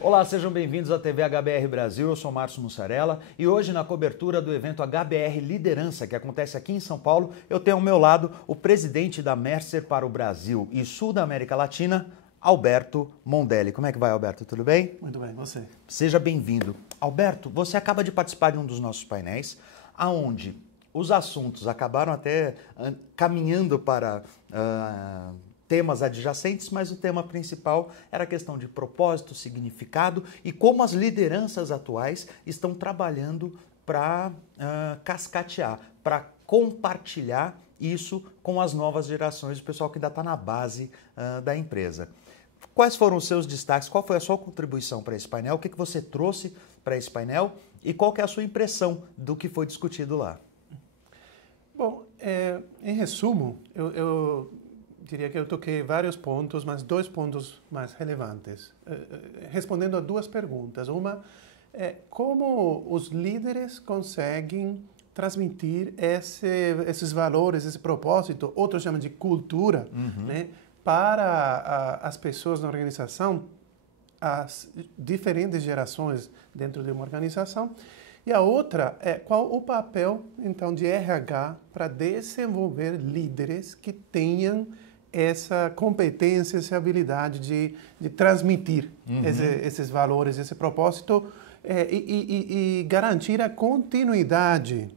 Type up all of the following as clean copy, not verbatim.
Olá, sejam bem-vindos à TV HBR Brasil, eu sou Márcio Mussarella e hoje na cobertura do evento HBR Liderança, que acontece aqui em São Paulo, eu tenho ao meu lado o presidente da Mercer para o Brasil e Sul da América Latina, Alberto Mondelli. Como é que vai, Alberto? Tudo bem? Muito bem, você? Seja bem-vindo. Alberto, você acaba de participar de um dos nossos painéis, aonde os assuntos acabaram até caminhando para temas adjacentes, mas o tema principal era a questão de propósito, significado e como as lideranças atuais estão trabalhando para cascatear, para compartilhar isso com as novas gerações, o pessoal que ainda está na base da empresa. Quais foram os seus destaques? Qual foi a sua contribuição para esse painel? O que você trouxe para esse painel? E qual que é a sua impressão do que foi discutido lá? Bom, em resumo, eu diria que eu toquei vários pontos, mas dois pontos mais relevantes. Respondendo a duas perguntas. Uma é como os líderes conseguem transmitir esses valores, esse propósito, outros chamam de cultura, né, para as pessoas na organização, as diferentes gerações dentro de uma organização. E a outra é qual o papel, então, de RH para desenvolver líderes que tenham essa competência, essa habilidade de transmitir esses valores, esse propósito e garantir a continuidade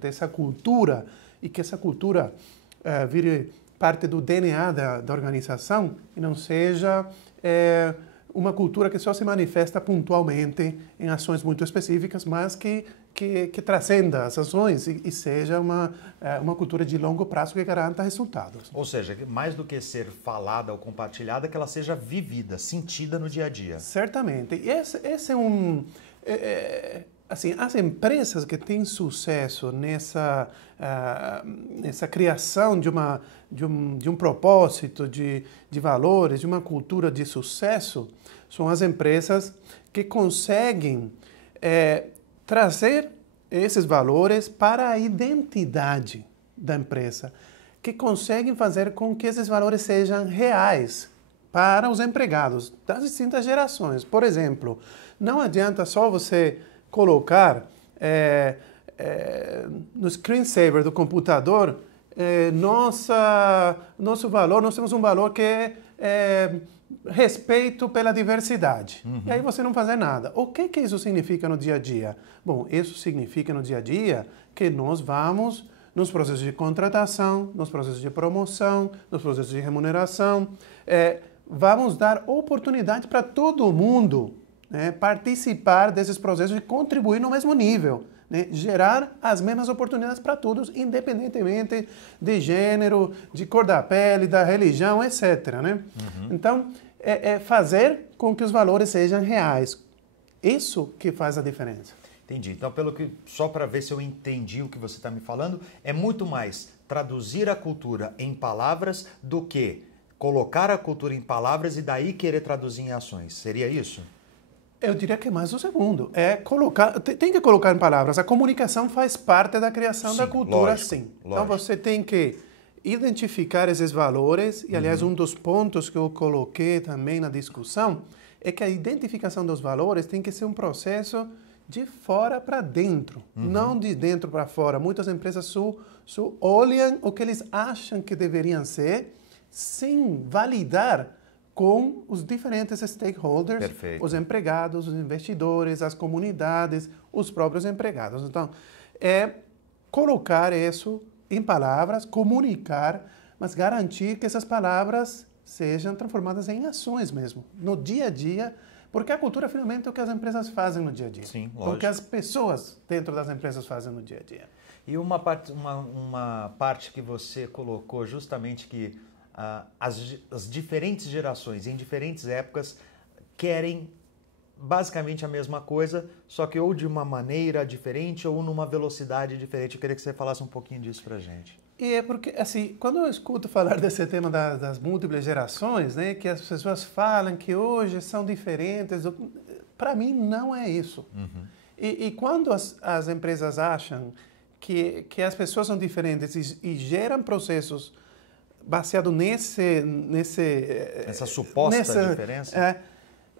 dessa cultura e que essa cultura vire parte do DNA da organização e não seja uma cultura que só se manifesta pontualmente em ações muito específicas, mas que transcenda as ações e seja uma cultura de longo prazo que garanta resultados. Ou seja, mais do que ser falada ou compartilhada, que ela seja vivida, sentida no dia a dia. Certamente. E esse é um... assim, as empresas que têm sucesso nessa criação de um propósito, de valores, de uma cultura de sucesso, são as empresas que conseguem trazer esses valores para a identidade da empresa, que conseguem fazer com que esses valores sejam reais para os empregados das distintas gerações. Por exemplo, não adianta só você colocar no screensaver do computador nosso valor, nós temos um valor que é respeito pela diversidade. E aí você não fazer nada. O que isso significa no dia a dia? Bom, isso significa no dia a dia que nós vamos nos processos de contratação, nos processos de promoção, nos processos de remuneração, vamos dar oportunidade para todo mundo participar desses processos e contribuir no mesmo nível. Gerar as mesmas oportunidades para todos, independentemente de gênero, de cor da pele, da religião, etc. Então, fazer com que os valores sejam reais. Isso que faz a diferença. Entendi. Então, só para ver se eu entendi o que você está me falando, é muito mais traduzir a cultura em palavras do que colocar a cultura em palavras e daí querer traduzir em ações. Seria isso? Eu diria que é mais o segundo. Tem que colocar em palavras. A comunicação faz parte da criação da cultura, lógico, sim. Lógico. Então você tem que identificar esses valores, e aliás, um dos pontos que eu coloquei também na discussão é que a identificação dos valores tem que ser um processo de fora para dentro, não de dentro para fora. Muitas empresas só olham o que eles acham que deveriam ser, sem validar com os diferentes stakeholders, Perfeito. os empregados, os investidores, as comunidades, os próprios empregados. Então, colocar isso em palavras, comunicar, mas garantir que essas palavras sejam transformadas em ações mesmo, no dia a dia, porque a cultura, finalmente, é o que as empresas fazem no dia a dia. Sim, lógico. O que as pessoas dentro das empresas fazem no dia a dia. E uma parte que você colocou justamente que as diferentes gerações, em diferentes épocas, querem basicamente a mesma coisa, só que ou de uma maneira diferente ou numa velocidade diferente. Eu queria que você falasse um pouquinho disso pra gente. E é porque, assim, quando eu escuto falar desse tema das múltiplas gerações, né, que as pessoas falam que hoje são diferentes, para mim não é isso. E quando as empresas acham que as pessoas são diferentes e geram processos baseado essa suposta diferença,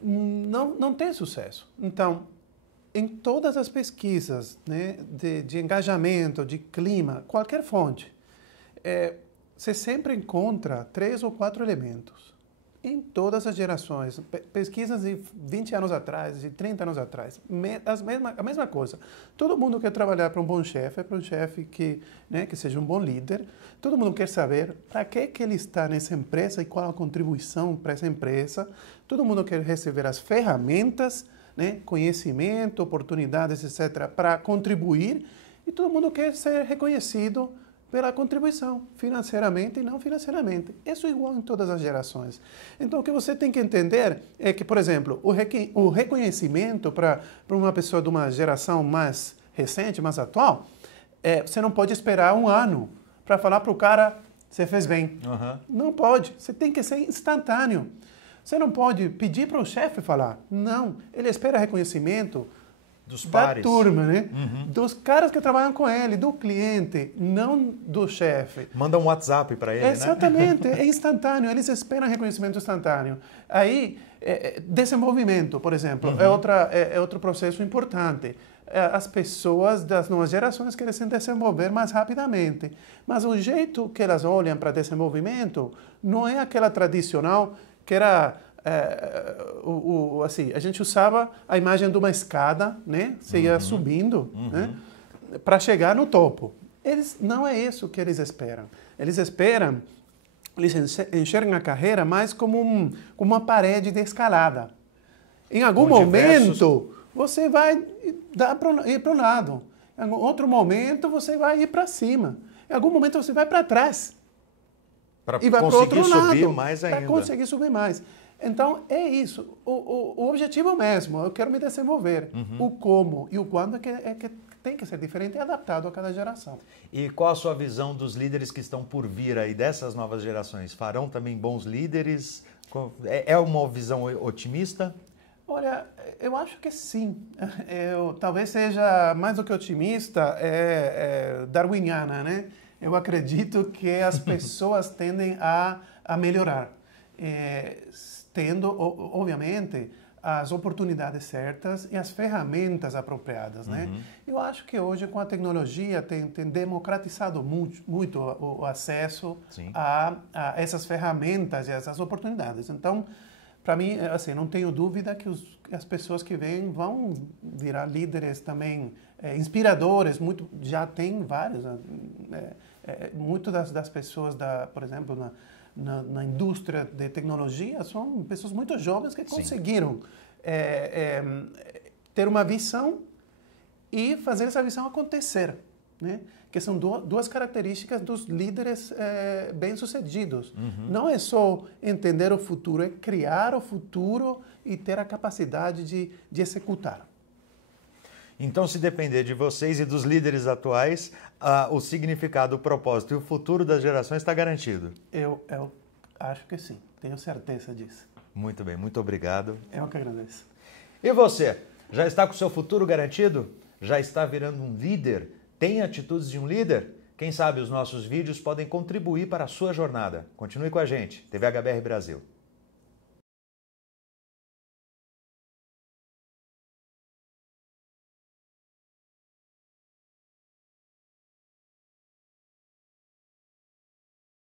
não tem sucesso. Então, em todas as pesquisas, né, de engajamento, de clima, qualquer fonte, você sempre encontra 3 ou 4 elementos. Em todas as gerações, pesquisas de 20 anos atrás, de 30 anos atrás, a mesma coisa. Todo mundo quer trabalhar para um bom chefe, para um chefe que seja um bom líder. Todo mundo quer saber para que ele está nessa empresa e qual a contribuição para essa empresa. Todo mundo quer receber as ferramentas, né, conhecimento, oportunidades, etc., para contribuir. E todo mundo quer ser reconhecido pela contribuição, financeiramente e não financeiramente. Isso é igual em todas as gerações. Então, o que você tem que entender é que, por exemplo, o reconhecimento para uma pessoa de uma geração mais recente, mais atual, você não pode esperar um ano para falar para o cara, você fez bem. Uhum. Não pode. Você tem que ser instantâneo. Você não pode pedir para o chefe falar. Não. Ele espera reconhecimento dos pares, da turma, né? Uhum. Dos caras que trabalham com ele, do cliente, não do chefe. Manda um WhatsApp para ele, Exatamente, né? É instantâneo, eles esperam reconhecimento instantâneo. Aí, desenvolvimento, por exemplo, uhum. é outro processo importante. As pessoas das novas gerações querem se desenvolver mais rapidamente, mas o jeito que elas olham para desenvolvimento não é aquela tradicional que era... assim, a gente usava a imagem de uma escada, né? Você ia subindo, né? Para chegar no topo. Não é isso que eles esperam. Eles enxergam a carreira mais como uma parede de escalada. Em algum momento, você vai ir para o lado. Em outro momento, você vai ir para cima. Em algum momento, você vai para trás. Para conseguir subir mais ainda. Para conseguir subir mais. Então, é isso. O objetivo é o mesmo. Eu quero me desenvolver. O como e o quando é que tem que ser diferente e adaptado a cada geração. E qual a sua visão dos líderes que estão por vir aí dessas novas gerações? Farão também bons líderes? É uma visão otimista? Olha, eu acho que sim. Talvez seja mais do que otimista, darwiniana, né? Eu acredito que as pessoas tendem a melhorar. Tendo, obviamente, as oportunidades certas e as ferramentas apropriadas, né? Eu acho que hoje, com a tecnologia, tem democratizado muito o acesso a essas ferramentas e essas oportunidades. Então, para mim, assim, não tenho dúvida que as pessoas que vêm vão virar líderes também inspiradores. Já tem vários. Muitas das pessoas, por exemplo, na indústria de tecnologia, são pessoas muito jovens que conseguiram ter uma visão e fazer essa visão acontecer, né? Que são duas características dos líderes bem-sucedidos. Não é só entender o futuro, é criar o futuro e ter a capacidade de executar. Então, se depender de vocês e dos líderes atuais, o significado, o propósito e o futuro das gerações está garantido? Eu acho que sim, tenho certeza disso. Muito bem, muito obrigado. Eu que agradeço. E você, já está com o seu futuro garantido? Já está virando um líder? Tem atitudes de um líder? Quem sabe os nossos vídeos podem contribuir para a sua jornada. Continue com a gente, TV HBR Brasil.